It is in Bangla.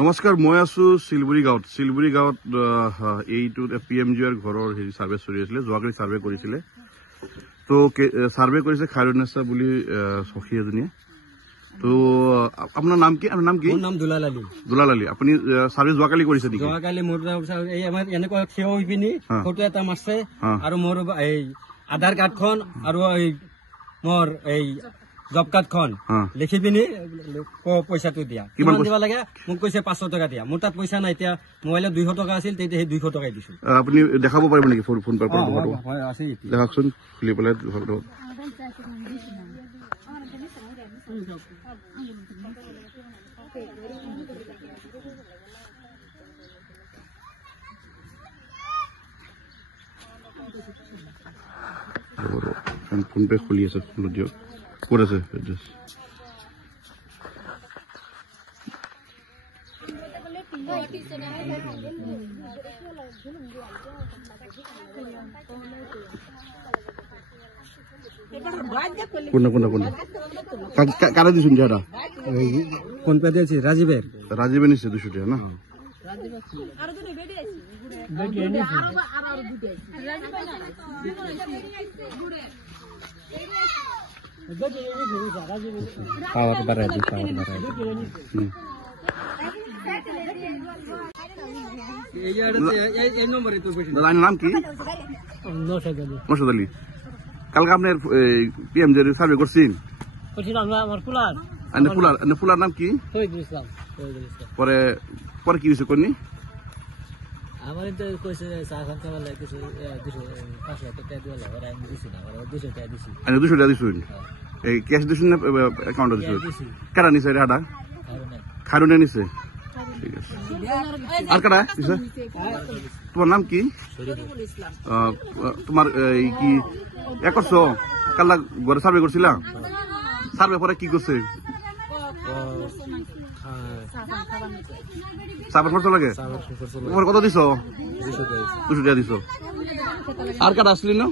নমস্কাৰ, মই আছো শিলবুৰী গাঁৱত এইটো PMGৰ ঘৰৰ হেৰি চাৰ্ভে চলি আছিলে, যোৱাকালি চাৰ্ভে কৰিছিলে। তো চাৰ্ভে কৰিছে খায়ৰুন্নেছা বুলি সখী এজনীয়ে। তো আপোনাৰ নাম কি? আপোনাৰ নাম কি? মোৰ নাম দুলাল আলী। দুলাল আলী, আপুনি চাৰ্ভে যোৱাকালি কৰিছে নেকি? যোৱাকালি মোৰ এনেকুৱা থিয় হৈ পিনি ফটো এটা মাৰছে আৰু মোৰ এই আধাৰ কাৰ্ডখন আৰু মোৰ এই জব কাৰ্ডখন লিখি পিনি পইচাটো দিয়া। কিমান দিব লাগে? মোক কৈছে 500 টকা দিয়া। মোৰ তাত পইচা নাই, এতিয়া মোবাইলত 200 টকা আছিল, তেতিয়া সেই 200 টকাই দিছো। আপুনি দেখাব পাৰিব নেকি ফোন পে কৰা? দেখাকচোন খুলি পেলাই ফটো। ফোন পে খুলি আছে, খুলি দিয়ক। ক'ত আছে এড্ৰেছ? কোন কারা দিছুন যারা ফোন পে দিয়েছি রাজীবে নিচ্ছে 200 টাকা না? নাম কি? নওশাদ আলী। কালকে আপনার PMGর সার্ভে করছেন? ফুলার নাম কি? পরে পরে কি দিছে কোনি? আমার তো কইছে সাখান খাবার কিছু 500 টাকা দিলা, আর আমি দিছি না, আর 200 টাকা দিছি। আমি 200 টাকা দিছুন। এই ক্যাশ দিছুন না অ্যাকাউন্টে দিছুন? কারা নিছে এটা? খায়রুন্নে নিছে। ঠিক আছে। আর কারা দিছে? তোমার নাম কি? শরীফুল ইসলাম। তোমার এই কি একশো কাল্লা ঘরে সার্ভে করছিলাম? সার্ভে পরে কি করছে? সার্ভে খরচ লাগে? কত দিছ? 200 টাকা দিছ। আর কারা আসলি না?